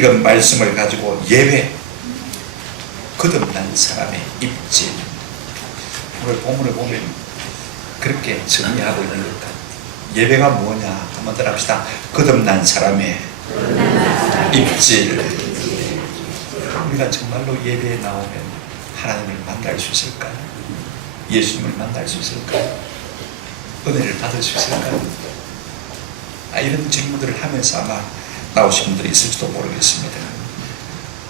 읽은 말씀을 가지고 예배, 거듭난 사람의 입질, 오늘 본문을 보면 그렇게 정리하고 있는 것 같아요. 예배가 뭐냐 한번 따라합시다. 거듭난 사람의 입질. 우리가 정말로 예배에 나오면 하나님을 만날 수 있을까요? 예수님을 만날 수 있을까요? 은혜를 받을 수 있을까요? 이런 질문들을 하면서 아마 나오신 분들이 있을지도 모르겠습니다.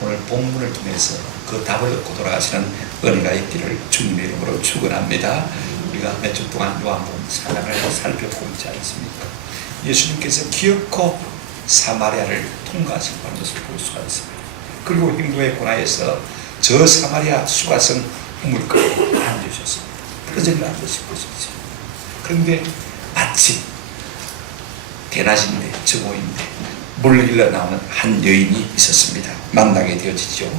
오늘 본문을 통해서 그 답을 얻고 돌아가시는 은혜가 있기를 주님의 이름으로 축원합니다. 우리가 몇 주 동안 요한복음 사랑을 살펴보고 있지 않습니까? 예수님께서 기어코 사마리아를 통과하신 것을 볼 수가 있습니다. 그리고 행도의 고나에서 저 사마리아 수가성 우물가에 앉으셨습니다. 터전을 앉으신 것이죠. 그런데 마침 대낮인데 정오인데 물을 일러 나오는 한 여인이 있었습니다. 만나게 되어지죠.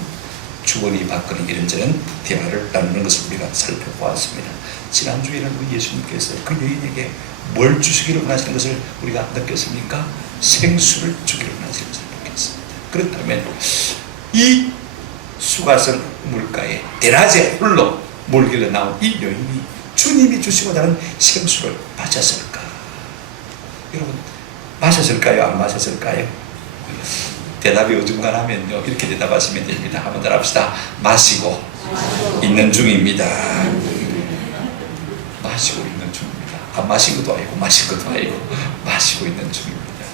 주거니 받거니 이런저런 대화를 나누는 것을 우리가 살펴보았습니다. 지난주에는 우리 예수님께서 그 여인에게 뭘 주시기를 원하시는 것을 우리가 느꼈습니까? 생수를 주기를 원하시는 것을 느꼈습니다. 그렇다면 이 수가성 물가에 대낮에 홀로 물길로 나온 이 여인이 주님이 주시고자 하는 생수를 마셨을까? 여러분, 마셨을까요? 안 마셨을까요? 대답이 어중간하면요 이렇게 대답하시면 됩니다. 한번 따라합시다. 마시고 있는 중입니다. 마시고 있는 중입니다. 안 마신 것도 아니고 마신 것도 아니고 마시고 있는 중입니다.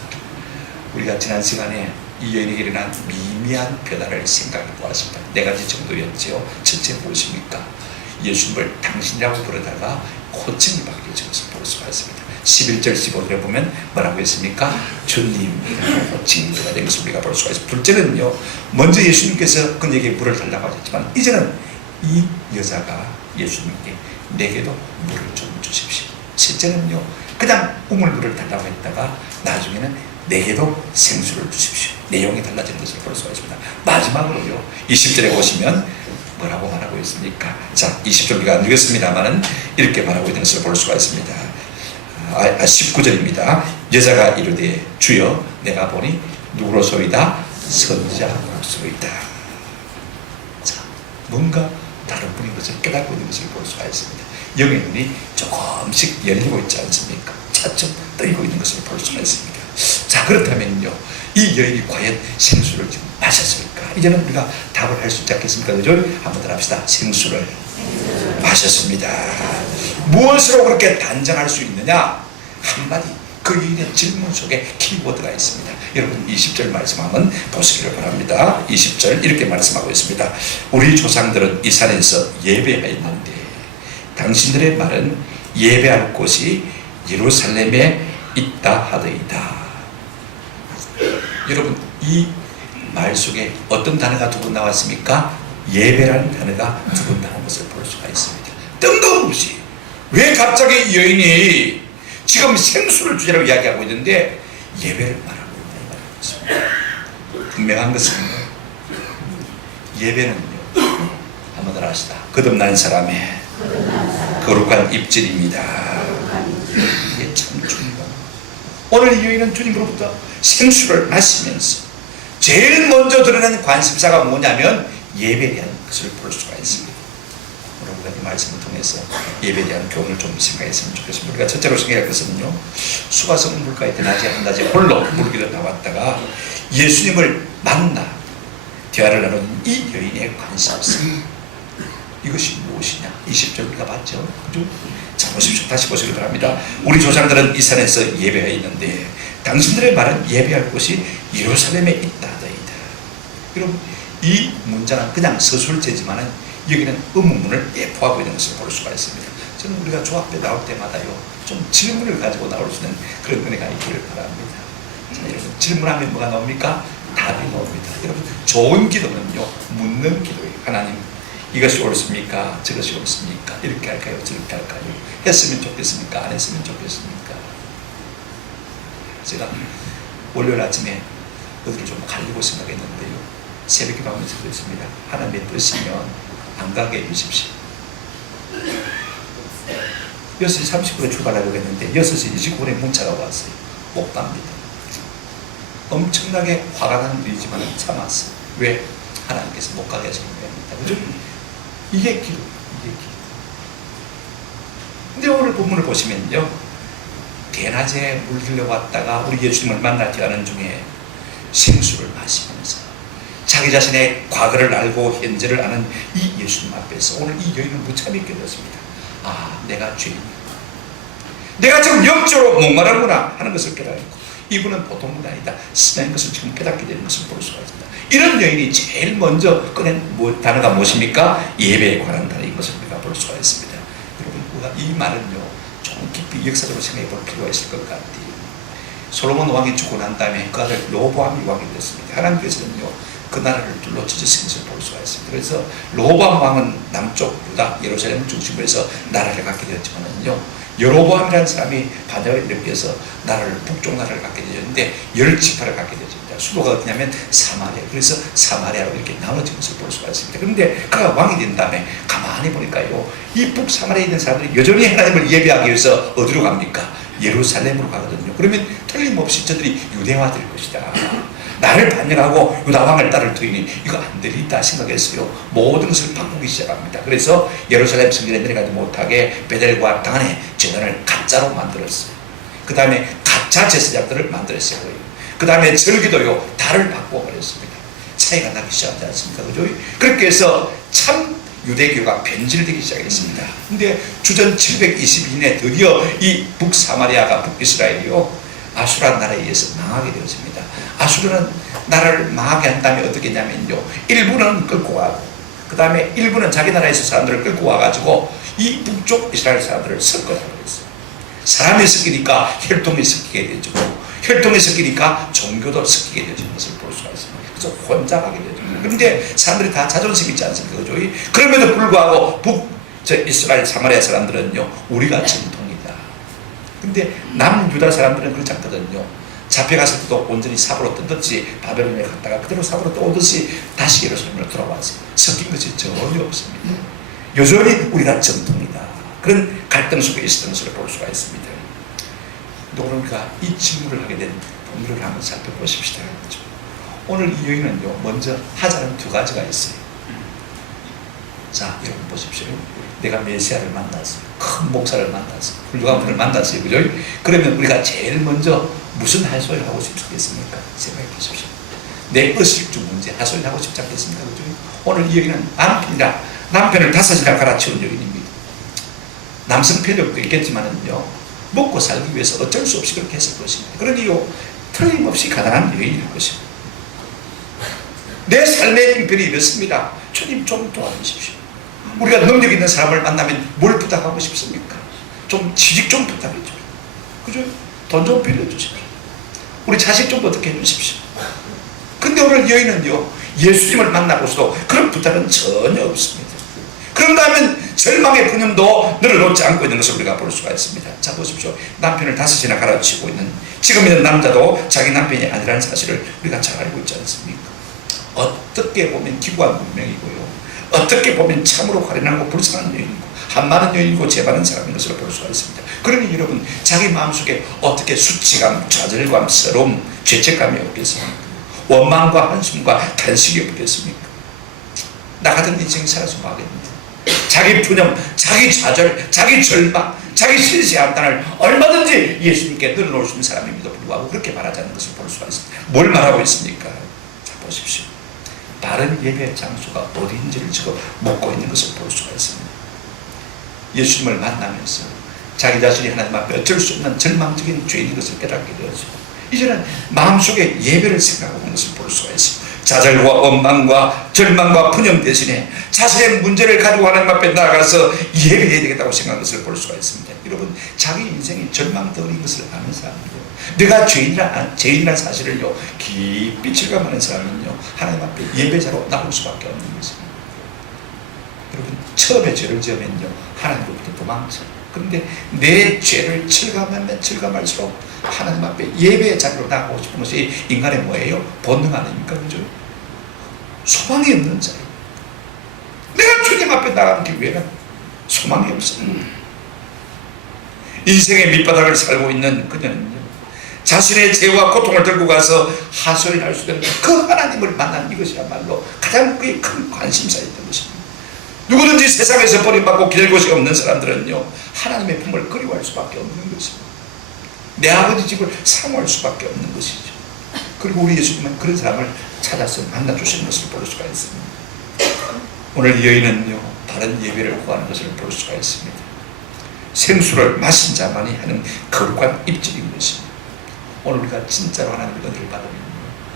우리가 지난 시간에 이 여인에게 일어난 미미한 변화를 생각해 보았습니다. 4가지 정도였죠. 첫째 무엇입니까? 예수님을 당신이라고 부르다가 호칭이 바뀌어진 것을 볼 수가 있습니다. 11절 15절에 보면 뭐라고 했습니까? 주님이라고 호칭이 된 것을 우리가 볼 수가 있습니다. 둘째는요, 먼저 예수님께서 그에게 물을 달라고 하셨지만 이제는 이 여자가 예수님께 내게도 물을 좀 주십시오. 셋째는요, 그냥 우물물을 달라고 했다가 나중에는 내게도 생수를 주십시오. 내용이 달라지는 것을 볼 수가 있습니다. 마지막으로요, 20절에 보시면 뭐라고 말하고 있습니까? 자, 20절 우리가 안 읽었습니다만은 이렇게 말하고 있는 것을 볼 수가 있습니다. 19절입니다. 여자가 이르되 주여 내가 보니 누구로소이다? 선자로소이다. 자, 뭔가 다른 분인 것을 깨닫고 있는 것을 볼 수가 있습니다. 영의 눈이 조금씩 열리고 있지 않습니까? 차츰 떠이고 있는 것을 볼 수가 있습니다. 자, 그렇다면요, 이 여인이 과연 생수를 지금 마셨을까? 이제는 우리가 답을 할 수 있지 않겠습니까? 그죠? 한번 더 합시다. 생수를 마셨습니다. 무엇으로 그렇게 단정할 수 있느냐? 한마디, 그 여인의 질문 속에 키워드가 있습니다. 여러분 20절 말씀 한번 보시기를 바랍니다. 20절 이렇게 말씀하고 있습니다. 우리 조상들은 이 산에서 예배하였는데 당신들의 말은 예배할 곳이 예루살렘에 있다 하더이다. 여러분, 이 말 속에 어떤 단어가 두 번 나왔습니까? 예배라는 단어가 두 번 나온 것을 볼 수가 있습니다. 뜬금없이 왜 갑자기 이 여인이 지금 생수를 주자라고 이야기하고 있는데 예배를 말하고 있다는 것입니다. 분명한 것은 예배는요, 한번 더 하시다. 거듭난 사람의 거룩한 입질입니다. 이게 참 중요합니다. 오늘 이 여인은 주님으로부터 생수를 마시면서 제일 먼저 드러나는 관심사가 뭐냐면 예배에 대한 것을 볼 수가 있습니다. 오늘 우리가 이 말씀을 통해서 예배에 대한 교훈을 좀 생각했으면 좋겠습니다. 우리가 첫째로 생각할 것은요, 수가성 물가에 대낮에 한낮에 홀로 물길을 나왔다가 예수님을 만나 대화를 나누는 이 여인의 관심사, 이것이 무엇이냐? 20절 우리가 봤죠? 그죠? 자, 보십시오. 다시 보시기 바랍니다. 우리 조상들은 이 산에서 예배하였는데 당신들의 말은 예배할 곳이 예루살렘에 있다 하더이다. 여러분, 이 문장은 그냥 서술제지만은 여기는 의문문을 내포하고 있는 것을 볼 수가 있습니다. 저는 우리가 조합에 나올 때마다요, 좀 질문을 가지고 나올 수 있는 그런 은혜가 있기를 바랍니다. 자, 여러분, 질문하면 뭐가 나옵니까? 답이 나옵니다. 여러분, 좋은 기도는요, 묻는 기도예요. 하나님, 이것이 옳습니까? 저것이 옳습니까? 이렇게 할까요? 저렇게 할까요? 했으면 좋겠습니까? 안 했으면 좋겠습니까? 제가 월요일 아침에 어디를 좀 가려고 생각했는데요, 새벽에 방문해서 그랬습니다. 하나님의 뜻이면 안 가게 해주십시오. 6시 30분에 출발하려고 했는데 6시 29분에 문자가 왔어요. 못 갑니다. 엄청나게 화가 나는 일이지만 참았어요. 왜? 하나님께서 못 가게 하시는 겁니다. 그죠? 이게 기도, 이게 기도. 근데 오늘 본문을 보시면요, 대낮에 물들려 왔다가 우리 예수님을 만나지 않은 중에 생수를 마시면서 자기 자신의 과거를 알고 현재를 아는 이 예수님 앞에서 오늘 이 여인은 무참히 깨닫습니다. 아, 내가 죄인이구나. 내가 지금 영적으로 목마르구나 하는 것을 깨닫고, 이분은 보통 분 아니다. 신앙인 것을 지금 깨닫게 되는 것을 볼 수가 있습니다. 이런 여인이 제일 먼저 꺼낸 단어가 무엇입니까? 예배에 관한 단어인 것을 우리가 볼 수가 있습니다. 여러분, 우리가 이 말은요, 좀 깊이 역사적으로 생각해 볼 필요가 있을 것 같아요. 솔로몬 왕이 죽고 난 다음에 그 아들 로보암이 왕이 됐습니다. 하나님께서는요, 그 나라를 둘러 찢으신 것을 볼 수가 있습니다. 그래서 로보암 왕은 남쪽 유다 예루살렘을 중심으로 해서 나라를 갖게 되었지만은요, 여로보암이라는 사람이 반역을 일으켜서 나라를 북쪽 나라를 갖게 되었는데 10지파를 갖게 되었습니다. 수도가 어디냐면 사마리아. 그래서 사마리아로 이렇게 나눠진 것을 볼 수가 있습니다. 그런데 그가 왕이 된 다음에 가만히 보니까요, 이 북사마리아에 있는 사람들이 여전히 하나님을 예배하기 위해서 어디로 갑니까? 예루살렘으로 가거든요. 그러면 틀림없이 저들이 유대화될 것이다. 나를 반역하고 유다 왕을 따를 터이니 이거 안 되리다 생각했어요. 모든 것을 바꾸기 시작합니다. 그래서 예루살렘 성전에 내려가지 못하게 베델과 단에 제단을 가짜로 만들었어요. 그 다음에 가짜 제사장들을 만들었어요. 그 다음에 절기도요, 달을 바꿔버렸습니다. 차이가 나기 시작하지 않습니까? 그죠? 그렇게 해서 참 유대교가 변질되기 시작했습니다. 근데 주전 722년에 드디어 이 북사마리아가 북이스라엘이요, 아수라 나라에 의해서 망하게 되었습니다. 아수르는 나라를 망하게 한 다음에 어떻게 했냐면요, 일부는 끌고 가고 그 다음에 일부는 자기 나라에서 사람들을 끌고 와가지고 이 북쪽 이스라엘 사람들을 섞어라고 했어요. 사람이 섞이니까 혈통이 섞이게 되죠. 혈통이 섞이니까 종교도 섞이게 되는 것을 볼 수가 있습니다. 그래서 혼잡하게 되죠. 그런데 사람들이 다 자존심 있지 않습니까? 그죠? 그럼에도 불구하고 이스라엘 사마리아 사람들은요, 우리가 정통이다. 근데 남유다 사람들은 그렇지 않거든요. 잡혀갔을 때도 온전히 삽으로 뜯었지, 바벨론에 갔다가 그대로 삽으로 또 오듯이 다시 예루살렘으로 돌아왔어요. 섞인 것이 전혀 없습니다. 여전히 우리가 정통이다. 그런 갈등 속에 있었던 것을 볼 수가 있습니다. 그러니까 이 질문을 하게 된 본문을 한번 살펴보십시다. 오늘 이 여인은요, 먼저 하자는 두 가지가 있어요. 자, 여러분 보십시오. 내가 메시아를 만났어요. 큰 목사를 만났어요. 훌륭한 분을 만났어요. 그죠? 그러면 우리가 제일 먼저 무슨 하소연 하고 싶겠습니까? 생각해 보십시오. 내 의식주 문제 하소연 하고 싶지 않겠습니까? 그죠? 오늘 이 여인은 남편을 5이나 갈아치운 여인입니다. 남성 편력도 있겠지만은요, 먹고 살기 위해서 어쩔 수 없이 그렇게 했을 것입니다. 그러니요, 틀림없이 가난한 여인일 것입니다. 내 삶의 형편이 이렇습니다. 주님 좀 도와주십시오. 우리가 능력 있는 사람을 만나면 뭘 부탁하고 싶습니까? 좀 취직 좀 부탁해 주십시오. 그죠? 돈 좀 빌려주십시오. 우리 자식 좀 어떻게 해주십시오. 근데 오늘 여인은요, 예수님을 만나고서도 그런 부탁은 전혀 없습니다. 그런가 하면 절망의 분념도 늘어놓지 않고 있는 것을 우리가 볼 수가 있습니다. 자, 보십시오. 남편을 5이나 갈아치우고 있는, 지금 있는 남자도 자기 남편이 아니라는 사실을 우리가 잘 알고 있지 않습니까? 어떻게 보면 기구한 문명이고요, 어떻게 보면 참으로 화려하고 불쌍한 여인이고 한많은 여인이고 재반은 사람인 것을 볼 수가 있습니다. 그러니 여러분, 자기 마음속에 어떻게 수치감, 좌절감, 서러움, 죄책감이 없겠습니까? 원망과 한숨과 탄식이 없겠습니까? 나 같은 인생 살아서 봐야겠는데, 자기 분념, 자기 좌절, 자기 절망, 자기 신세 한탄을 얼마든지 예수님께 늘어놓을 수 있는 사람임에도 불구하고 그렇게 말하지 않는 것을 볼 수가 있습니다. 뭘 말하고 있습니까? 자, 보십시오. 바른 예배 장소가 어디인지를 지금 묻고 있는 것을 볼 수가 있습니다. 예수님을 만나면서 자기 자신이 하나님 앞에 어쩔 수 없는 절망적인 죄인 것을 깨닫게 되었고, 이제는 마음속에 예배를 생각하는 것을 볼 수가 있습니다. 좌절과 원망과 절망과 분념 대신에 자신의 문제를 가지고 하나님 앞에 나아가서 예배해야 되겠다고 생각하는 것을 볼 수가 있습니다. 여러분, 자기 인생이 절망덩어리인 것을 아는 사람이요, 내가 죄인이라는 사실을요, 깊이 실감하는 사람은요, 하나님 앞에 예배자로 나올 수밖에 없는 것입니다. 여러분, 처음에 죄를 지으면요, 하나님으로부터 도망쳐요. 그런데 내 죄를 철감하면 철감할수록 하나님 앞에 예배의 자리로 나가고 싶은 것이 인간의 뭐예요? 본능 아닙니까? 그죠? 소망이 없는 자예요. 내가 주님 앞에 나가는 길 외에는 소망이 없습니다. 인생의 밑바닥을 살고 있는 그녀는요, 자신의 죄와 고통을 들고 가서 하소연할 수 있는 그 하나님을 만나는 이것이야말로 가장 큰 관심사였던 것입니다. 누구든지 세상에서 버림받고 기댈 곳이 없는 사람들은요, 하나님의 품을 그리워할 수밖에 없는 것입니다. 내 아버지 집을 사모할 수밖에 없는 것이죠. 그리고 우리 예수님은 그런 사람을 찾아서 만나주시는 것을 볼 수가 있습니다. 오늘 이 여인은요, 바른 예배를 구하는 것을 볼 수가 있습니다. 생수를 마신 자만이 하는 거룩한 입질인 것입니다. 오늘 우리가 진짜로 하나님의 은혜를 받으면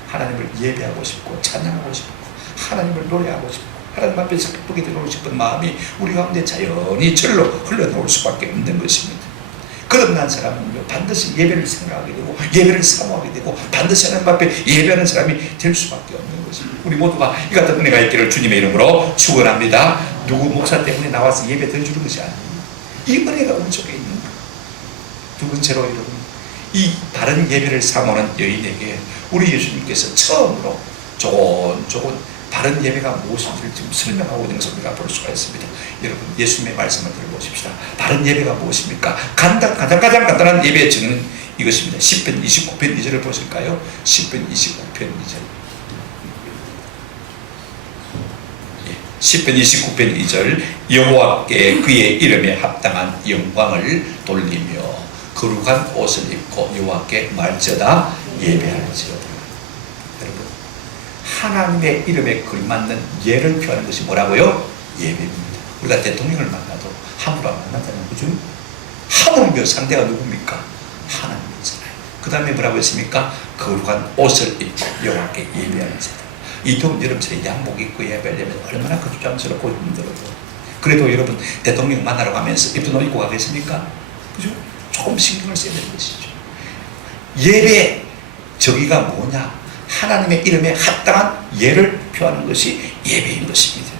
하나님을 예배하고 싶고 찬양하고 싶고 하나님을 노래하고 싶고 하나님 앞에서 기쁘게 들어오고 싶은 마음이 우리 가운데 자연히 절로 흘러나올 수밖에 없는 것입니다. 거듭난 사람은요, 반드시 예배를 생각하게 되고 예배를 사모하게 되고 반드시 하나님 앞에 예배하는 사람이 될 수밖에 없는 것입니다. 우리 모두가 이 같은 은혜가 있기를 주님의 이름으로 축원합니다. 누구 목사 때문에 나와서 예배 드려주는 것이 아닙니다. 이 은혜가 우리 속에 있는 거예요. 두 번째로 여러분, 이 바른 예배를 사모하는 여인에게 우리 예수님께서 처음으로 조곤조곤 바른 예배가 무엇인지를 지금 설명하고 있는 것을 우리가 볼 수가 있습니다. 여러분, 예수님의 말씀을 들어보십시다. 바른 예배가 무엇입니까? 가장 간단한 예배의 증은 이것입니다. 10편 29편 2절을 보실까요? 10편 29편 2절. 10편 29편 2절. 여호와께 그의 이름에 합당한 영광을 돌리며 거룩한 옷을 입고 여호와께 말저다 예배할지어다. 여러분, 하나님의 이름에 걸맞는 예를 표하는 것이 뭐라고요? 예배입니다. 우리가 대통령을 만나도 함부로 안 만나잖아요. 그죠? 하물며 상대가 누굽니까? 하나님이잖아요. 그 다음에 뭐라고 했습니까? 거룩한 옷을 입고 여호와께 예배할지어다. 이 더운 여름철에 양복 입고 예배하려면 얼마나 거추장스럽고 힘들어요. 그래도 여러분, 대통령 만나러 가면서 입던 옷 입고 가겠습니까? 그죠? 조금 신경을 써야 되는 것이죠. 예배, 저기가 뭐냐? 하나님의 이름에 합당한 예를 표하는 것이 예배인 것입니다.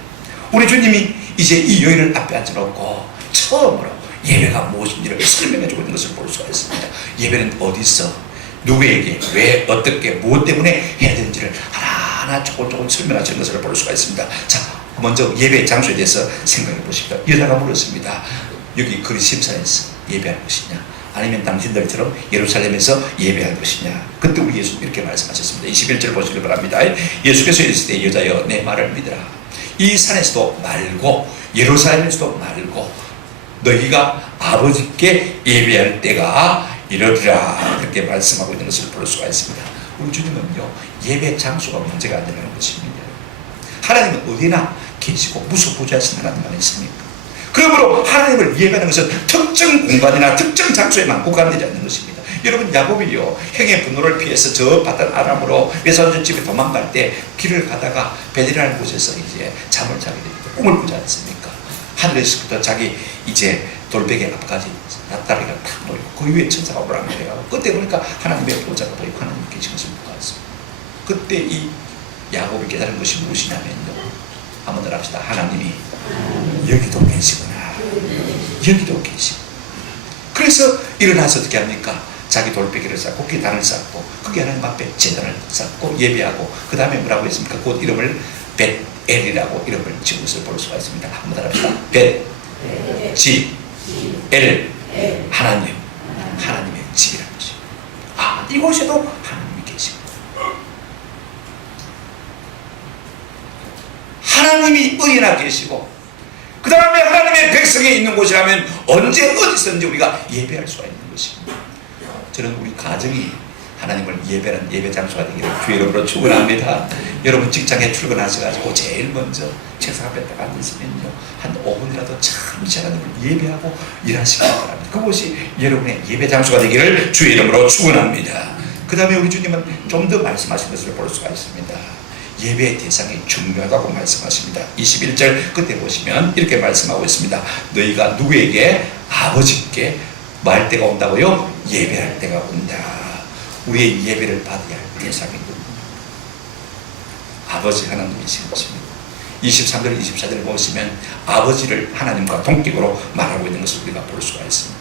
우리 주님이 이제 이 여인을 앞에 앉혀놓고 처음으로 예배가 무엇인지를 설명해주고 있는 것을 볼 수가 있습니다. 예배는 어디서, 누구에게, 왜, 어떻게, 무엇 때문에 해야 되는지를 하나하나 조금 설명하시는 것을 볼 수가 있습니다. 자, 먼저 예배 장소에 대해서 생각해 보십시오. 여자가 물었습니다. 여기 그리심산에서 예배할 것이냐, 아니면 당신들처럼 예루살렘에서 예배할 것이냐. 그때 우리 예수 이렇게 말씀하셨습니다. 21절 보시기 바랍니다. 예수께서 이르실 때 여자여 내 말을 믿으라. 이 산에서도 말고 예루살렘에서도 말고 너희가 아버지께 예배할 때가 이르리라. 이렇게 말씀하고 있는 것을 볼 수가 있습니다. 우리 주님은요, 예배 장소가 문제가 안 되는 것입니다. 하나님은 어디나 계시고 무소부지하신 하나님만 있습니까? 그러므로 하나님을 예배하는 것은 특정 공간이나 특정 장소에만 국한되지 않는 것입니다. 여러분, 야곱이요, 형의 분노를 피해서 저 바단 아람으로 외사촌 집에 도망갈 때 길을 가다가 베델이라는 곳에서 이제 잠을 자게 됩니다. 꿈을 꾸지 않습니까? 하늘에서부터 자기 이제 돌베개 앞까지 낫다리가 탁 놓이고 그 위에 천사가 오라는 거예요. 그때 보니까 하나님의 보좌가 보이고 하나님 계신 것을 보았습니다. 그때 이 야곱이 깨달은 것이 무엇이냐면요, 한번 더 합시다. 하나님이 여기도 계시구나. 여기도 계시고. 그래서 일어나서 어떻게 합니까? 자기 돌베개를 쌓고 거기에 단을 쌓고 거기 하나님 앞에 제단을 쌓고 예배하고 그 다음에 뭐라고 했습니까? 곧 이름을 벳엘이라고 이름을 지은 것을 볼 수가 있습니다. 한번 더 합시다. 벳-지-엘, 하나님, 하나님의 집이라는 것이죠. 아, 이곳에도 하나님이 계시고 하나님이 어디나 계시고 그 다음에 하나님의 백성이 있는 곳이라면 언제 어디서든지 우리가 예배할 수가 있는 것입니다. 저는 우리 가정이 하나님을 예배하는 예배 장소가 되기를 주의 이름으로 축원합니다. 여러분, 직장에 출근하셔가지고 제일 먼저 책상 앞에 딱 앉으시면요, 한 5분이라도 잠시 하나님을 예배하고 일하시기 바랍니다. 그것이 여러분의 예배 장소가 되기를 주의 이름으로 축원합니다. 그 다음에 우리 주님은 좀 더 말씀하신 것을 볼 수가 있습니다. 예배의 대상이 중요하다고 말씀하십니다. 21절 끝에 보시면 이렇게 말씀하고 있습니다. 너희가 누구에게? 아버지께 말 때가 온다고요? 예배할 때가 온다. 우리의 예배를 받아야 할 대상이 누구냐? 아버지 하나님이신 것입니다. 23절 24절을 보시면 아버지를 하나님과 동격으로 말하고 있는 것을 우리가 볼 수가 있습니다.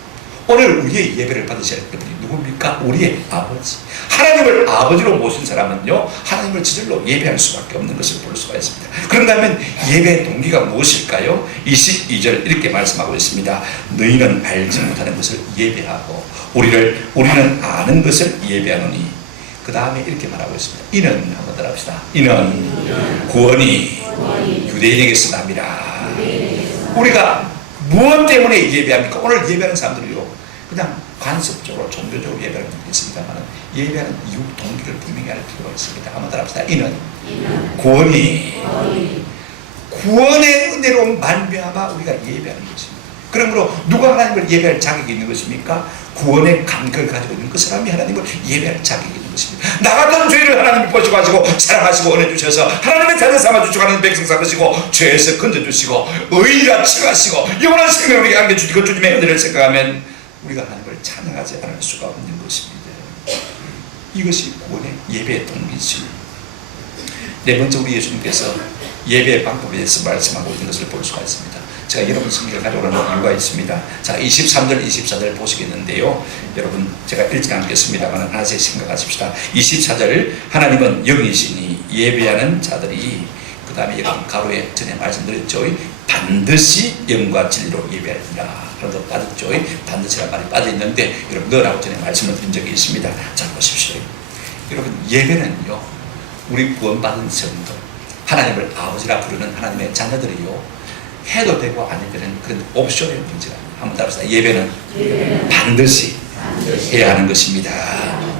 오늘 우리의 예배를 받으셔야 할 분이 누굽니까? 우리의 아버지. 하나님을 아버지로 모신 사람은요, 하나님을 저절로 예배할 수밖에 없는 것을 볼 수가 있습니다. 그런가 하면 예배의 동기가 무엇일까요? 22절 이렇게 말씀하고 있습니다. 너희는 알지 못하는 것을 예배하고 우리는 아는 것을 예배하노니. 그 다음에 이렇게 말하고 있습니다. 이는 한번 따라합시다. 이는 구원이 유대인에게서 남이라. 우리가 무엇 때문에 예배합니까? 오늘 예배하는 사람들이요, 그냥 관습적으로 종교적으로 예배를 드리겠습니다만 예배하는 이유 동기를 분명히 알 필요가 있습니다. 한번 따라합시다. 이는 구원의 은혜로 말미암아 우리가 예배하는 것입니다. 그러므로 누가 하나님을 예배할 자격이 있는 것입니까? 구원의 감격을 가지고 있는 그 사람이 하나님을 예배할 자격이 있는 것입니다. 나 같은 죄를 하나님이 보셔가지고 사랑하시고 은혜 주셔서 하나님의 자녀 삼아주시고 하나님 백성 삼으시고 죄에서 건져주시고 의가 치유하시고 영원한 생명을 우리에게 안겨주시고 그 주님의 은혜를 생각하면 우리가 하나님을 찬양하지 않을 수가 없는 것입니다. 이것이 구원의 예배의 동기죠. 네 번째, 우리 예수님께서 예배의 방법에 대해서 말씀하고 있는 것을 볼 수가 있습니다. 제가 여러분 성경을 가져오라는 이유가 있습니다. 자, 23절, 24절 보시겠는데요. 여러분, 제가 읽지 않겠습니다만 하나씩 생각하십시다. 24절, 하나님은 영이시니 예배하는 자들이, 그 다음에 여러분 가로에 전에 말씀드렸죠. 반드시 영과 진리로 예배하리라. 그런 거 빠졌죠. 반드시란 말이 빠져있는데 여러분 너라고 전에 말씀을 드린 적이 있습니다. 자, 보십시오. 여러분, 예배는요, 우리 구원받은 성도, 하나님을 아버지라 부르는 하나님의 자녀들이요, 해도 되고 안 해도 되는 그런 옵션의 문제가 아닙니다. 한번 따라서 예배는 반드시 해야 하는 것입니다.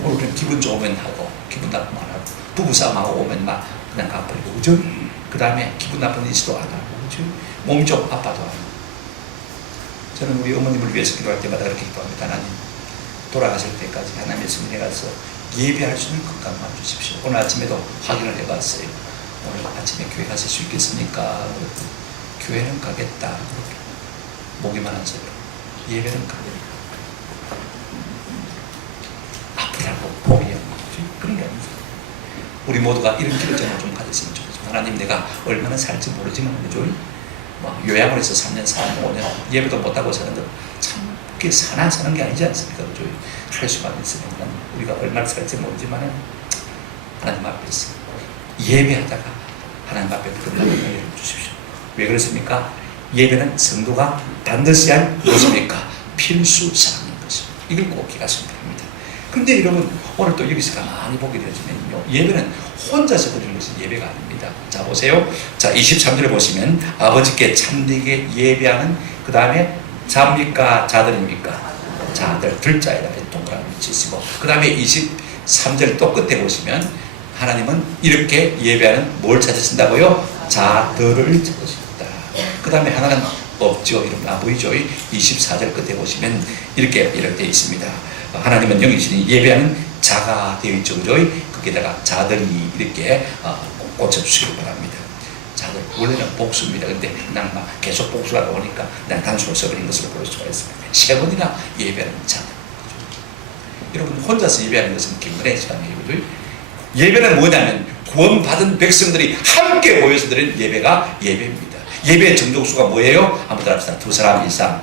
오늘 기분 좋으면 하고 기분 나쁘면 안 하고, 부부싸움하고 오면 막 그냥 가버리고, 그죠? 그 다음에 기분 나쁜 일도 안 하고, 그죠? 몸이 좀 아파도 안 하고. 저는 우리 어머님을 위해서 기도할 때마다 그렇게 기도합니다. 하나님, 돌아가실 때까지 하나님의 성전에 가서 예배할 수 있는 건강만 주십시오. 오늘 아침에도 확인을 해봤어요. 오늘 아침에 교회 가실 수 있겠습니까? 교회는 가겠다. 목이만 한 소리로 예배는 가겠다. 아프다고 포기하고 그런 게 아니죠. 우리 모두가 이런 결정을 좀 가졌으면 좋겠습니다. 하나님, 내가 얼마나 살지 모르지만 그죠? 요양을 해서 3년, 4년, 5년 예배도 못하고 사는 거 참 그게 사는 게 아니지 않습니까? 그죠? 할 수만 있으면 우리가 얼마나 살지 모르지만 하나님 앞에서 예배하다가 하나님 앞에 끝나는 은혜를 주십시오. 왜 그렇습니까? 예배는 성도가 반드시 할 무엇입니까? 필수 사항인 것입니다. 이걸 꼭 기억하시기 바랍니다. 그런데 여러분, 오늘 또 여기서 가만히 보게 되지만요, 예배는 혼자서 드리는 것이 예배가 아닙니다. 자, 보세요. 자, 23절을 보시면 아버지께 참되게 예배하는, 그 다음에 자입니까? 자들입니까? 자들, 들자에다 동그라미 치시고, 그 다음에 23절 또 끝에 보시면 하나님은 이렇게 예배하는 뭘 찾으신다고요? 자들을 찾으신다. 그 다음에 하나는 없죠. 이름 안 보이죠? 24절 끝에 보시면 이렇게 되어 있습니다. 하나님은 영이시니 예배하는 자가 되어 있죠. 그죠? 거기에다가 자들이 이렇게 꽂혀주시기 바랍니다. 자들, 원래는 복수입니다. 근데 그냥 막 계속 복수하다 보니까 그냥 단수로 써버린 것을 볼 수가 있습니다. 세 번이나 예배하는 자들. 여러분, 혼자서 예배하는 것은 기분의 시간이에요. 그죠? 예배는 뭐냐면 구원받은 백성들이 함께 모여서 드리는 예배가 예배입니다. 예배의 정족수가 뭐예요? 한번 따라합시다. 2사람 이상.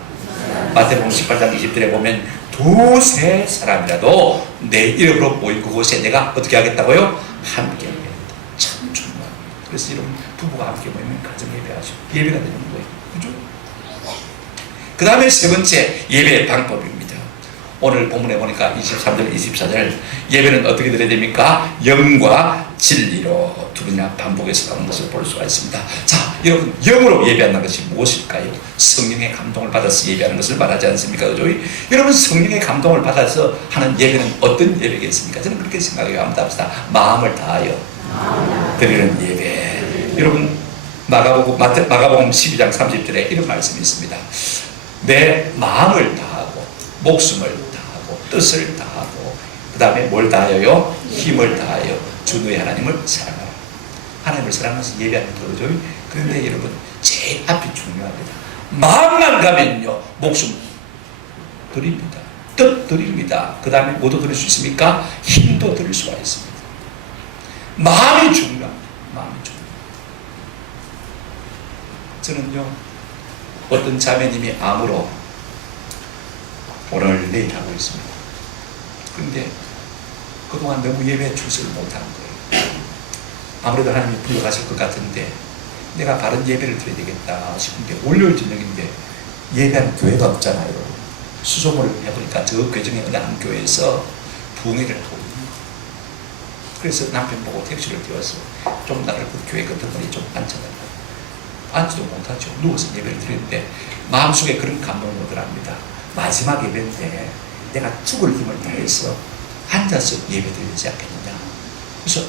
마태복음 18장 20절에 보면 두세 사람이라도 내 이름으로 모인 그곳에 내가 어떻게 하겠다고요? 함께 하겠다. 참 중요합니다. 그래서 여러분, 부부가 함께 모이면 가정 예배하시고 예배가 되는 거예요. 그죠? 그 다음에 세 번째, 예배의 방법입니다. 오늘 본문에 보니까 23절, 24절 예배는 어떻게 드려야 됩니까? 영과 진리로 두 번이나 반복해서 나오는 것을 볼 수가 있습니다. 자, 여러분, 영으로 예배한다는 것이 무엇일까요? 성령의 감동을 받아서 예배하는 것을 말하지 않습니까? 그죠? 여러분, 성령의 감동을 받아서 하는 예배는 어떤 예배겠습니까? 저는 그렇게 생각해요. 한번 합시다. 마음을 다하여 드리는 예배. 여러분, 마가복음 12장 30절에 이런 말씀이 있습니다. 내 마음을 다하고 목숨을 다하고 뜻을 다하고 그 다음에 뭘 다하여요? 힘을 다하여 주 너의 하나님을 사랑하라. 하나님을 사랑하면서 예배하는 거죠. 그런데 여러분, 제일 앞이 중요합니다. 마음만 가면요, 목숨 드립니다. 뜻 드립니다. 그 다음에 뭐도 드릴 수 있습니까? 힘도 드릴 수가 있습니다. 마음이 중요합니다. 마음이 중요합니다. 저는요, 어떤 자매님이 암으로 오늘 내일 하고 있습니다. 그런데 그동안 너무 예배에 출석을 못한 거예요. 아무래도 하나님이 불러가실 것 같은데 내가 바른 예배를 드려야 되겠다 싶은데 월요일 저녁인데 예배하는 교회가 없잖아요. 수소문을 해보니까 저 교정의 어느 한 교회에서 부흥회를 하고 있는 거예요. 그래서 남편 보고 택시를 띄워서 좀 나를 그 교회 끝머리에 좀 앉혀달라고. 앉지도 못하죠. 누워서 예배를 드리는데 마음속에 그런 감동이 오더랍니다. 마지막 예배인데 내가 죽을 힘을 다해서 앉아서 예배 드리지 않겠느냐. 그래서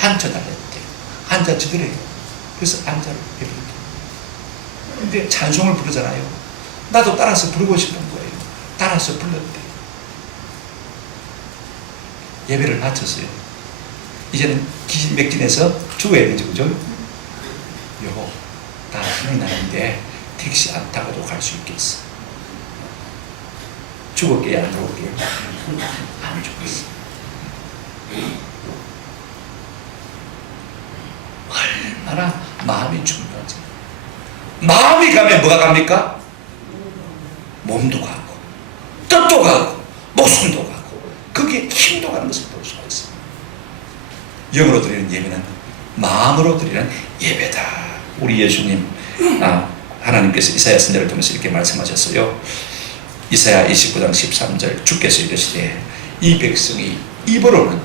앉혀달랬대. 앉아주더래요. 그래서 앉아를 예배를 드려요. 근데 찬송을 부르잖아요. 나도 따라서 부르고 싶은 거예요. 따라서 불렀대. 예배를 마쳤어요. 이제는 기진맥진해서 죽어야 되죠, 그죠? 여보, 나 힘이 나는데 택시 안 타고도 갈 수 있겠어. 죽을게요, 안 죽을게요? 안 죽겠어. 얼마나 마음이 중요하지. 마음이 가면 뭐가 갑니까? 몸도 가고 뜻도 가고 목숨도 가고 거기에 힘도 가는 것을 볼 수가 있습니다. 영으로 드리는 예배는 마음으로 드리는 예배다. 우리 예수님 하나님께서 이사야 선지자를 통해서 이렇게 말씀하셨어요. 이사야 29장 13절 주께서 이르시되 이 백성이 입으로는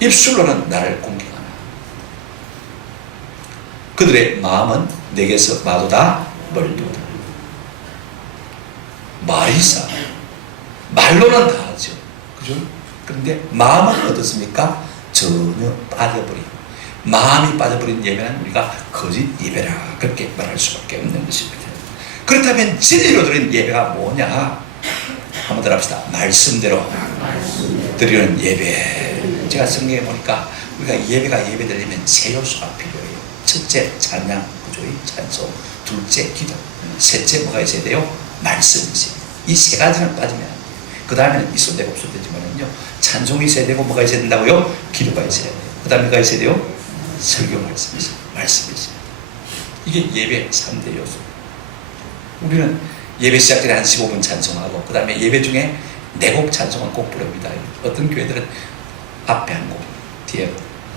입술로는 나를 공경하나 그들의 마음은 내게서 마도다 멀도다. 말이 싸. 말로는 다 하죠. 그죠? 그런데 마음은 어떻습니까? 전혀 빠져버리고 마음이 빠져버린 예배는 우리가 거짓 예배라 그렇게 말할 수밖에 없는 것입니다. 그렇다면 진리로 드리는 예배가 뭐냐? 한번 더 합시다. 말씀대로 드리는 예배. 제가 성경에 보니까 우리가 예배 드리려면 세 요소가 필요해요. 첫째 찬양, 그죠? 찬송. 둘째 기도. 셋째 뭐가 있어야 돼요? 말씀이 있어야 돼요. 이 세 가지는 빠지면 안 돼요. 그 다음에는 있어도 되고 없어도 되지만요. 찬송이 있어야 되고 뭐가 있어야 된다고요? 기도가 있어야 돼요. 그 다음에 뭐가 있어야 돼요? 설교 말씀이 있어요. 말씀이 있어요. 이게 예배 3대 요소. 우리는 예배 시작 전에 한 15분 찬송하고 그 다음에 예배 중에 4곡 찬송은 꼭 부릅니다. 어떤 교회들은 앞에 한 곡, 뒤에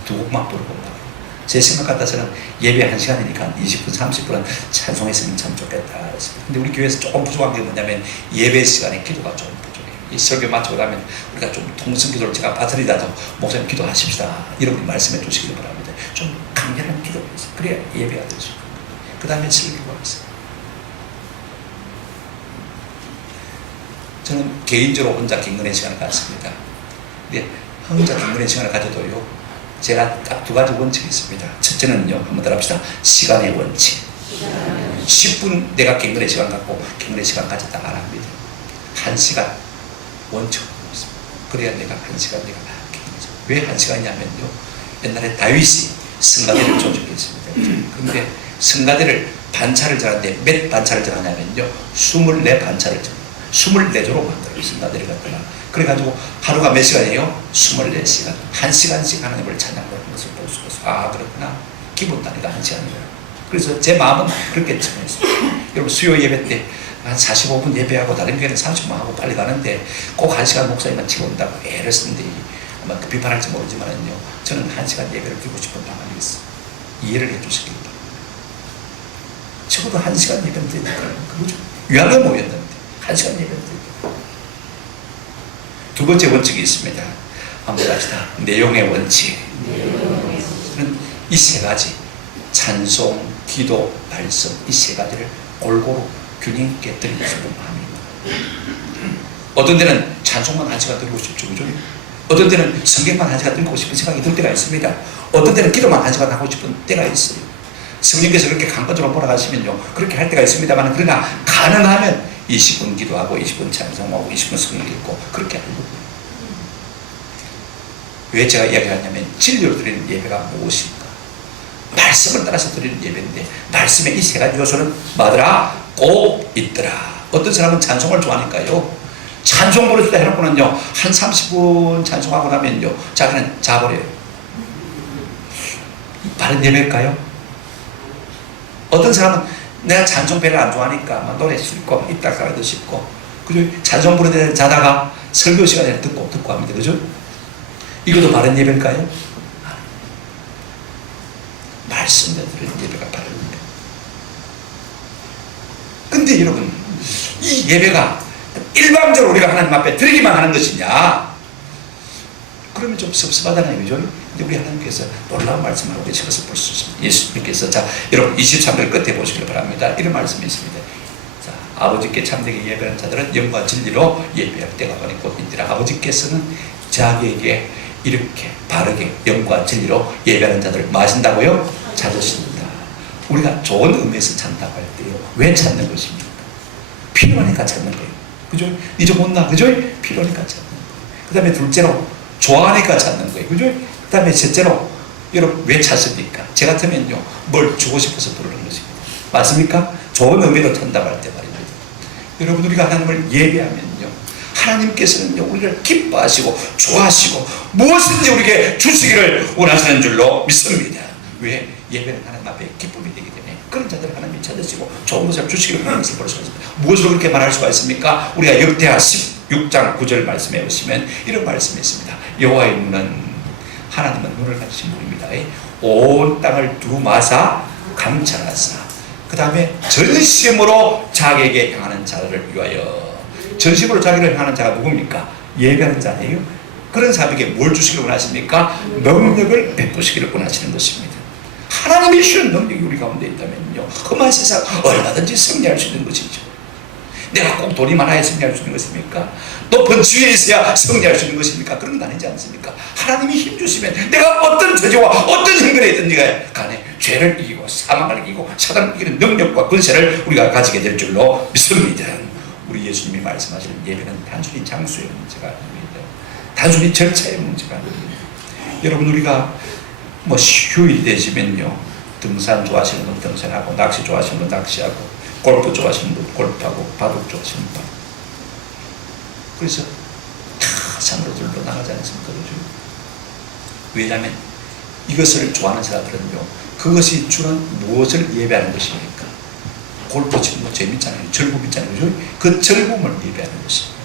2곡만 부르고 나가요. 제 생각 같아서는 예배 1시간이니까 20분, 30분은 찬송했으면 참 좋겠다. 근데 우리 교회에서 조금 부족한 게 뭐냐면 예배 시간에 기도가 좀 부족해요. 이 설교 마치고 나면 우리가 좀 통성 기도를 제가 빠뜨리다도 목사님 기도하십시다. 이렇게 말씀해 주시기 바랍니다. 좀 강렬한 기도가 있어요. 그래야 예배가 되죠. 그 다음에 설교가 있어요. 저는 개인적으로 혼자 경건의 시간을 갖습니다. 근데 혼자 경건의 시간을 가져도요. 제가 딱 2가지 원칙이 있습니다. 첫째는요, 한번 따라합시다. 시간의 원칙. 10분 내가 경건의 시간 갖고 경건의 시간 가졌다 안 합니다. 1시간 원칙으로 있습니다. 그래야 내가 1시간 내가 경건이죠. 왜 1시간이냐면요. 옛날에 다윗이 성가대를 조직했습니다. 그런데 성가대를 반차를 정하는데 몇 반차를 정하냐면요. 24반차를 정해요. 24조로 만들어요. 성가대를 갖다가. 그래가지고 하루가 몇 시간이에요? 24시간. 1시간씩 하나님을 찬양하는 것을 볼 수가 있어요. 아, 그렇구나. 기본 단위가 1시간이에요. 그래서 제 마음은 그렇게 정했어요. 여러분 수요 예배 때 한 45분 예배하고 다른 교회는 30분 하고 빨리 가는데 꼭 1시간 목사님만 치고 온다고 애를 쓰는데 아마 그 비판할지 모르지만요. 저는 1시간 예배를 드리고 싶은 마음이 있어요. 이해를 해 주시기 바랍니다. 적어도 1시간 예배는 드리니까 그거죠. 유학에 모였는데 1시간 예배는 드리고. 2번째 원칙이 있습니다. 한번 합시다. 내용의 원칙. 저는 이 3가지 찬송, 기도, 말씀 이 3가지를 골고루 균형 있게 드리고 싶은 마음입니다. 어떤 때는 찬송만 1시간 드리고 싶죠. 그죠? 어떤 때는 성경만 1시간 드리고 싶은 생각이 들 때가 있습니다. 어떤 때는 기도만 1시간 하고 싶은 때가 있어요. 성령께서 그렇게 강권적으로 몰아가시면요. 그렇게 할 때가 있습니다만 그러나 가능하면 20분 기도하고 20분 찬송하고 20분 성경 읽고 그렇게 하려고요. 왜 제가 이야기하냐면 진리로 드리는 예배가 무엇인가? 말씀을 따라서 드리는 예배인데 말씀의 이 3가지 요소는 뭐더라? 꼭 있더라. 어떤 사람은 찬송을 좋아하니까요. 찬송 부를 때 해놓고는요. 한 30분 찬송하고 나면요. 자기는 자버려요. 바른 예배일까요? 어떤 사람은 내가 찬송 별로 안 좋아하니까 막 노래 쉽고 입 닦아도 쉽고 그죠? 찬송 부르는 자다가 설교 시간에 듣고 합니다. 그죠? 이것도 바른 예배일까요? 말씀대로 드리는 예배가 바른 예배. 근데 여러분, 이 예배가 일방적으로 우리가 하나님 앞에 드리기만 하는 것이냐? 그러면 좀 섭섭하잖아요. 그죠? 근데 우리 하나님께서 놀라운 말씀을 하고 계신 것을 볼 수 있습니다. 예수님께서, 자, 여러분 23절 끝에 보시길 바랍니다. 이런 말씀이 있습니다. 자, 아버지께 참되게 예배하는 자들은 영과 진리로 예배할 때가 많이 곧 있더라. 아버지께서는 자기에게 이렇게 바르게 영과 진리로 예배하는 자들을 마신다고요? 찾으십니다. 우리가 좋은 의미에서 찾는다고 할 때요, 왜 찾는 것입니까? 필요하니까 찾는 거예요. 그죠? 니 좀 못나, 그죠? 필요하니까 찾는 거예요. 그 다음에 둘째로 좋아하니까 찾는 거예요. 그죠? 그 다음에 셋째로, 여러분 왜 찾습니까? 제 같으면요, 뭘 주고 싶어서 부르는 것입니다. 맞습니까? 좋은 의미로 찾는다고 할 때 말입니다. 여러분, 우리가 하나님을 예배하면요, 하나님께서는요, 우리를 기뻐하시고 좋아하시고 무엇인지 우리에게 주시기를 원하시는 줄로 믿습니다. 왜? 예배는 하나님 앞에 기쁨이 되기 때문에 그런 자들을 하나님이 찾으시고 좋은 것을 주시기를 원하는 것을 볼 수가 있습니다. 무엇으로 그렇게 말할 수가 있습니까? 우리가 역대하 16장 9절 말씀에 보시면 이런 말씀이 있습니다. 여호와의 눈은, 하나님은 눈을 가지신 분입니다. 온 땅을 두루마사 감찰하사, 그 다음에 전심으로 자기에게 향하는 자들을 위하여. 전심으로 자기를 향하는 자가 누굽니까? 예배하는 자네요. 그런 사람에게 뭘 주시기를 원하십니까? 능력을 베푸시기를 원하시는 것입니다. 하나님의 주신 능력이 우리 가운데 있다면요, 험한 세상 얼마든지 승리할 수 있는 것이죠. 내가 꼭 돈이 많아야 승리할 수 있는 것입니까? 높은 지위에 있어야 승리할 수 있는 것입니까? 그런 건 아니지 않습니까? 하나님이 힘주시면 내가 어떤 저주와 어떤 형편에 있든지 간에 죄를 이기고 사망을 이기고 사단을 이기는 능력과 권세를 우리가 가지게 될 줄로 믿습니다. 우리 예수님이 말씀하시는 예배는 단순히 장소의 문제가 아닙니다. 단순히 절차의 문제가 아닙니다. 여러분, 우리가 뭐 휴일 되시면요, 등산 좋아하시는 분 등산하고, 낚시 좋아하시는 분 낚시하고, 골프 좋아하시는 분 골프하고, 바둑 좋아하시는 분. 그래서 다 산으로 들러 나가지 않습니까? 그죠? 왜냐하면 이것을 좋아하는 사람들은요, 그것이 주는 무엇을 예배하는 것입니까? 골프 치는 거 재밌잖아요. 즐거움 있잖아요. 그죠? 그 즐거움을 예배하는 것입니다.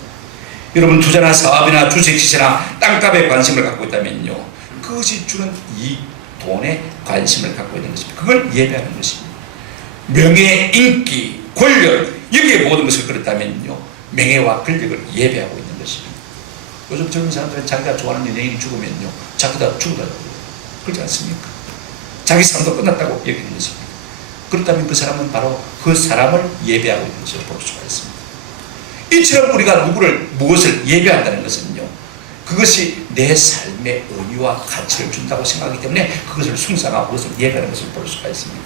여러분, 투자나 사업이나 주식시세나 땅값에 관심을 갖고 있다면요, 그것이 주는 이 돈에 관심을 갖고 있는 것입니다. 그걸 예배하는 것입니다. 명예, 인기, 권력, 여기에 모든 것을 그렇다면요, 명예와 권력을 예배하고 있는 것입니다. 요즘 젊은 사람들은 자기가 좋아하는 연예인이 죽으면요, 자기가 죽으라고 그러지 않습니까? 자기 삶도 끝났다고 여기는 것입니다. 그렇다면 그 사람은 바로 그 사람을 예배하고 있는 것을 볼 수가 있습니다. 이처럼 우리가 무엇을 예배한다는 것은요, 그것이 내 삶의 의미와 가치를 준다고 생각하기 때문에 그것을 숭상하고 그것을 예배하는 것을 볼 수가 있습니다.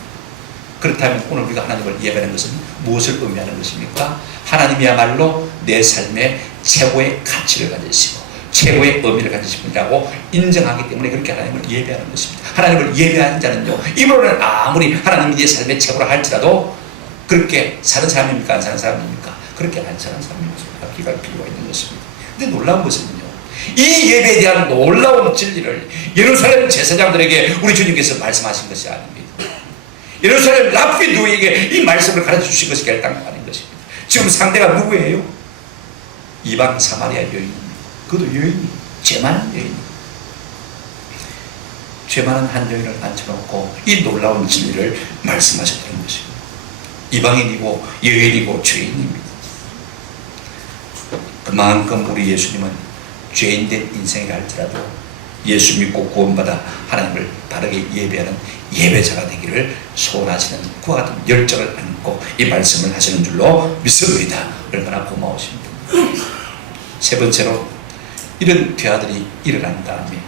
그렇다면 오늘 우리가 하나님을 예배하는 것은 무엇을 의미하는 것입니까? 하나님이야말로 내 삶의 최고의 가치를 가지시고 최고의 의미를 가지신 분이라고 인정하기 때문에 그렇게 하나님을 예배하는 것입니다. 하나님을 예배하는 자는요, 입으로는 아무리 하나님이 내 삶의 최고라 할지라도 그렇게 사는 사람입니까? 안 사는 사람입니까? 그렇게 안 사는 사람입니다. 기갈 필요가 있는 것입니다. 근데 놀라운 것은요, 이 예배에 대한 놀라운 진리를 예루살렘 제사장들에게 우리 주님께서 말씀하신 것이 아닙니다. 예루살렘 랍비 누에게 이 말씀을 가르쳐 주신 것이 결단이 아닌 것입니다. 지금 상대가 누구예요? 이방 사마리아 여인입니다. 그것도 여인이, 죄 많은 여인. 죄 많은 한 여인을 앉혀놓고 이 놀라운 진리를 말씀하셨다는 것입니다. 이방인이고 여인이고 죄인입니다. 그만큼 우리 예수님은 죄인된 인생이라 할지라도 예수 믿고 구원받아 하나님을 바르게 예배하는 예배자가 되기를 소원하시는 그와 같은 열정을 안고 이 말씀을 하시는 줄로 믿습니다. 얼마나 고마우신 분. 세 번째로, 이런 대화들이 일어난 다음에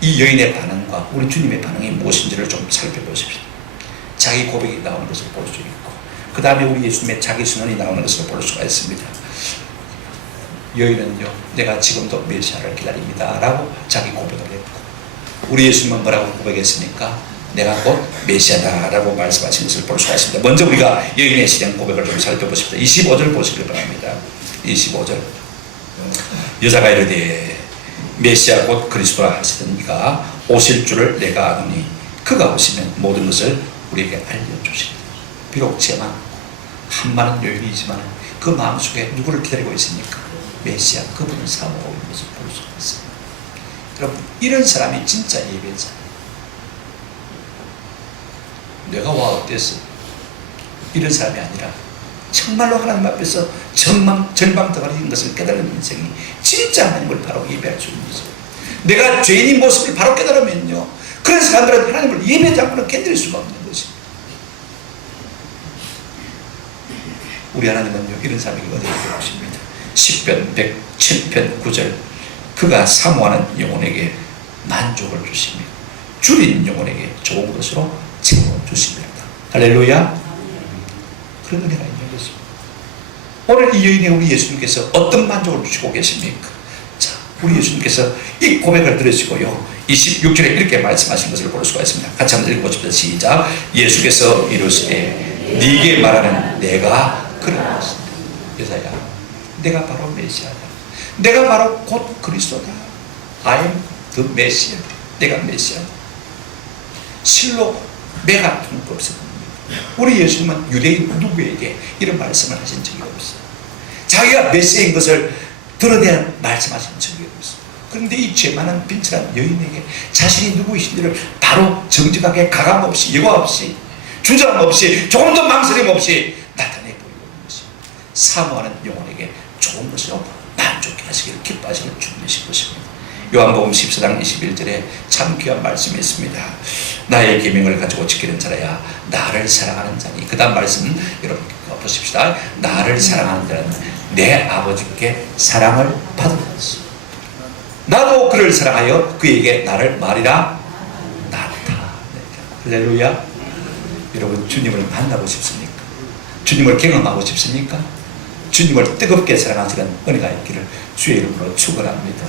이 여인의 반응과 우리 주님의 반응이 무엇인지를 좀 살펴보십시오. 자기 고백이 나오는 것을 볼 수 있고, 그 다음에 우리 예수님의 자기 선언이 나오는 것을 볼 수가 있습니다. 여인은요, 내가 지금도 메시아를 기다립니다 라고 자기 고백을 했고, 우리 예수님은 뭐라고 고백했습니까? 내가 곧 메시아다 라고 말씀하신 것을 볼 수가 있습니다. 먼저 우리가 여인의 실행 고백을 좀 살펴보십시다. 25절 보시길 바랍니다. 25절. 여자가 이르되 메시아 곧 그리스도라 하시던 이가 오실 줄을 내가 아노니 그가 오시면 모든 것을 우리에게 알려주시리라. 비록 죄만 한 많은 여인이지만 그 마음속에 누구를 기다리고 있습니까? 메시아, 그분을 사모하고 있는 것을 볼 수가 있어요. 여러분, 이런 사람이 진짜 예배자. 내가 와 어땠어? 이런 사람이 아니라 정말로 하나님 앞에서 절망덩어리인 것을 깨달은 인생이 진짜 하나님을 바로 예배할 수 있는 거죠. 내가 죄인인 모습을 바로 깨달으면요, 그런 사람들은 하나님을 예배하지 않고는 견딜 수가 없는 것입니다. 우리 하나님은요, 이런 사람에게 어디를 보십니다. 10편 107편 9절, 그가 사모하는 영혼에게 만족을 주시며 줄인 영혼에게 좋은 것으로 채워주십니다. 할렐루야. 그런 은혜가 있는 것입니다. 오늘 이 여인에 우리 예수님께서 어떤 만족을 주시고 계십니까? 자, 우리 예수님께서 이 고백을 들으시고요, 26절에 이렇게 말씀하신 것을 볼 수가 있습니다. 같이 한번 읽어보십시오. 시작. 예수께서 이르시되 네게 말하는 내가 그러하시다. 여자야, 내가 바로 메시아다. 내가 바로 곧 그리스도다. I am the Messiah. 내가 메시아다. 실로 매 같은 것 없습니다. 우리 예수님은 유대인 누구에게 이런 말씀을 하신 적이 없어요. 자기가 메시아인 것을 드러내 말씀하신 적이 없어요. 그런데 이 죄 많은 빈철한 여인에게 자신이 누구이신지를 바로 정직하게 가감 없이, 예고 없이, 주저함 없이, 조금도 망설임 없이 나타내 보이고 있는 것입니다. 사모하는 영혼에게 좋은 것으로 만족해 하시기를 기뻐하시는 주님이신 것입니다. 요한복음 14장 21절에 참 귀한 말씀이 있습니다. 나의 계명을 가지고 지키는 자라야 나를 사랑하는 자니. 그 다음 말씀 여러분 보십시다. 나를 사랑하는 자는 내 아버지께 사랑을 받은 것이다. 나도 그를 사랑하여 그에게 나를 말이라 나타내리라. 할렐루야. 여러분, 주님을 만나고 싶습니까? 주님을 경험하고 싶습니까? 주님을 뜨겁게 사랑하시는 은혜가 있기를 주의 이름으로 축원합니다.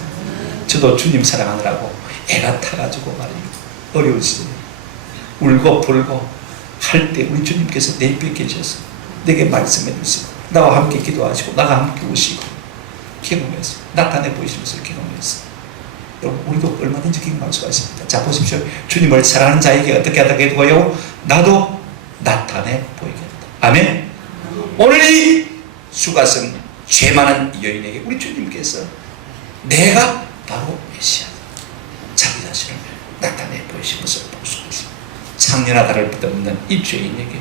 저도 주님 사랑하느라고 애가 타가지고 말이에요, 어려운 시절에 울고 불고 할 때 우리 주님께서 내 옆에 계셔서 내게 말씀해 주시고 나와 함께 기도하시고 나와 함께 우시고 경험했어요. 나타내 보이시는 것을 경험했어요. 여러분, 우리도 얼마든지 경험할 수가 있습니다. 자, 보십시오. 주님을 사랑하는 자에게 어떻게 하다가 해두고요, 나도 나타내 보이겠다. 아멘. 오늘 이 수가성 죄 많은 여인에게 우리 주님께서 내가 바로 메시아다, 자기 자신을 나타내 보이신 것을 볼 수가 있습니다. 창녀나 다를 것 없는 이 죄인에게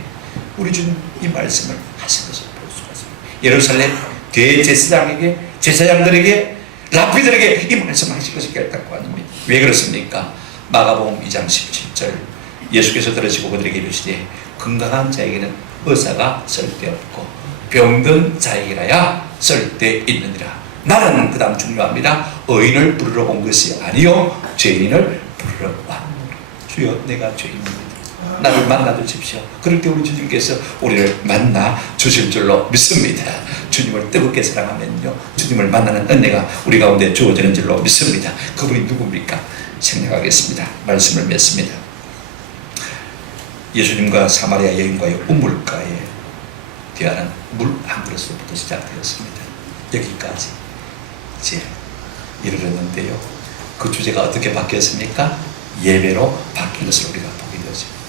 우리 주님 이 말씀을 하신 것을 볼 수가 있습니다. 예루살렘 대제사장에게, 제사장들에게, 랍비들에게 이 말씀을 하신 것이 결단코 아닙니다. 왜 그렇습니까? 마가복음 2장 17절, 예수께서 들으시고 그들에게 이르시되 건강한 자에게는 의사가 쓸데없고 병든 자에게라야 쓸데있느니라. 나는 그 다음 중요합니다. 의인을 부르러 온 것이 아니요 죄인을 부르러 왔노라. 주여, 내가 죄인입니다. 나를 만나 주십시오. 그럴 때 우리 주님께서 우리를 만나 주실 줄로 믿습니다. 주님을 뜨겁게 사랑하면요, 주님을 만나는 은혜가 우리 가운데 주어지는 줄로 믿습니다. 그분이 누굽니까? 생각하겠습니다. 말씀을 맺습니다. 예수님과 사마리아 여인과의 우물가에 대하는 물 한 그릇으로부터 시작되었습니다. 여기까지 이제 이르렀는데요, 그 주제가 어떻게 바뀌었습니까? 예배로 바뀐 것을 우리가 보게 되었습니다.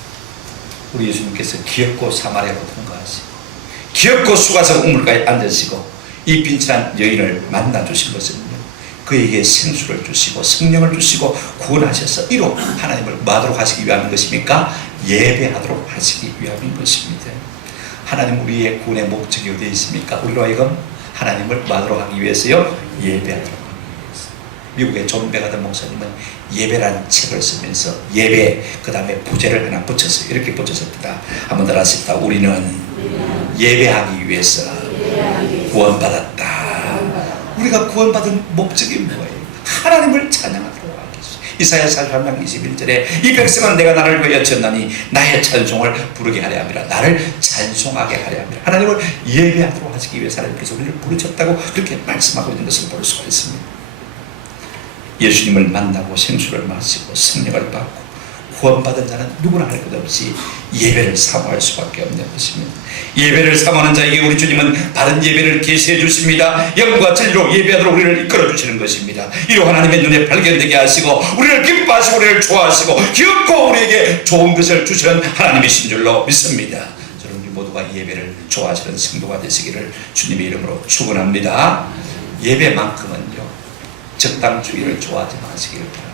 우리 예수님께서 기엽고 사마리아로 통과하시고 기엽고 수가성 우물가에 앉으시고 이 빈친한 여인을 만나 주신 것은요, 그에게 생수를 주시고 성령을 주시고 구원하셔서 이로 하나님을 뭐하도록 하시기 위함인 것입니까? 예배하도록 하시기 위함인 것입니다. 하나님, 우리의 구원의 목적이 어디에 있습니까? 우리로 하여금 하나님을 뭐하도록 하기 위해서요? 예배하도록 하기 위해서. 미국의 존 베가든 목사님은 예배라는 책을 쓰면서 예배, 그 다음에 부제를 하나 붙였어요. 이렇게 붙였습니다. 한번 더 하십시다. 우리는 예배하기 위해서 구원받았다. 우리가 구원받은 목적이 뭐예요? 하나님을 찬양하도록 하기 위해서. 이사야 43장 21절에 이 백성은 내가 나를 위하여 졌나니 나의 찬송을 부르게 하려 함이라. 나를 찬송하게 하려 함이라. 하나님을 예배하도록 하시기 위해서 하나님께서 우리를 부르셨다고 그렇게 말씀하고 있는 것을 볼 수가 있습니다. 예수님을 만나고 생수를 마시고 성령을 받고 구원받은 자는 누구나 할 것 없이 예배를 사모할 수밖에 없는 것입니다. 예배를 사모하는 자에게 우리 주님은 바른 예배를 계시해 주십니다. 영과 진리로 예배하도록 우리를 이끌어 주시는 것입니다. 이로 하나님의 눈에 발견되게 하시고 우리를 기뻐하시고 우리를 좋아하시고 기업고 우리에게 좋은 것을 주시는 하나님이신 줄로 믿습니다. 저는 우리 모두가 예배를 좋아하시는 성도가 되시기를 주님의 이름으로 축원합니다. 예배만큼은요 적당주의를 좋아하지 마시기를 바랍니다.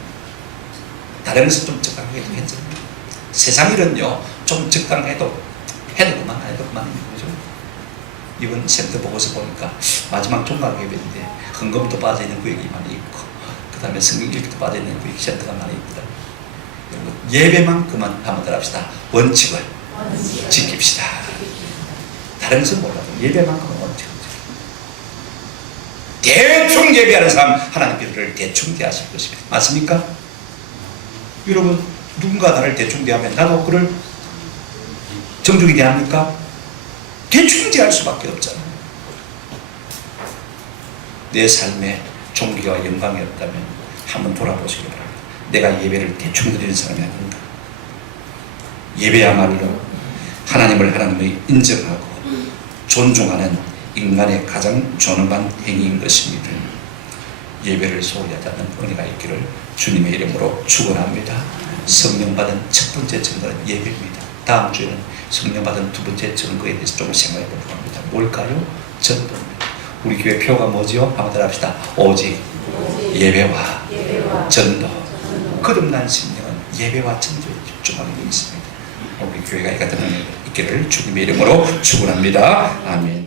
다른 것은 좀 적당하게 해도 괜찮습니다. 세상 일은요 좀 적당해도 해도 그만 안 해도 그만입니다. 그죠? 이번 샘터 보고서 보니까 마지막 종각 예배인데 헌금도 빠져있는 구역이 많이 있고 그 다음에 성경 읽기도 빠져있는 구역 센터가 많이 있다. 예배만큼은 한번 합시다. 원칙을 지킵시다. 다른 것은 몰라도 예배만큼은 원칙을 지킵시다. 대충 예배하는 사람 하나님 비를 대충 대하실 것입니다. 맞습니까? 여러분 누군가 나를 대충 대하면 나도 그를 정중히 대합니까? 대충 대할 수밖에 없잖아요. 내 삶에 존귀와 영광이 없다면 한번 돌아보시기 바랍니다. 내가 예배를 대충 드리는 사람이 아닌가. 예배야말로 하나님을 하나님의 인정하고 존중하는 인간의 가장 존엄한 행위인 것입니다. 예배를 소홀히 하지 않는 은혜가 있기를 주님의 이름으로 축원합니다. 성령 받은 첫 번째 증거는 예배입니다. 다음 주에는 성령 받은 두 번째 증거에 대해서 좀 생각해 보려고 합니다. 뭘까요? 전도입니다. 우리 교회 표가 뭐죠? 한번 합시다. 오직 예배와 전도. 거듭난 심령은 예배와 전도에 집중하게 되어 있습니다. 우리 교회가 이 같은 은혜가 있기를 주님의 이름으로 축원합니다. 아멘.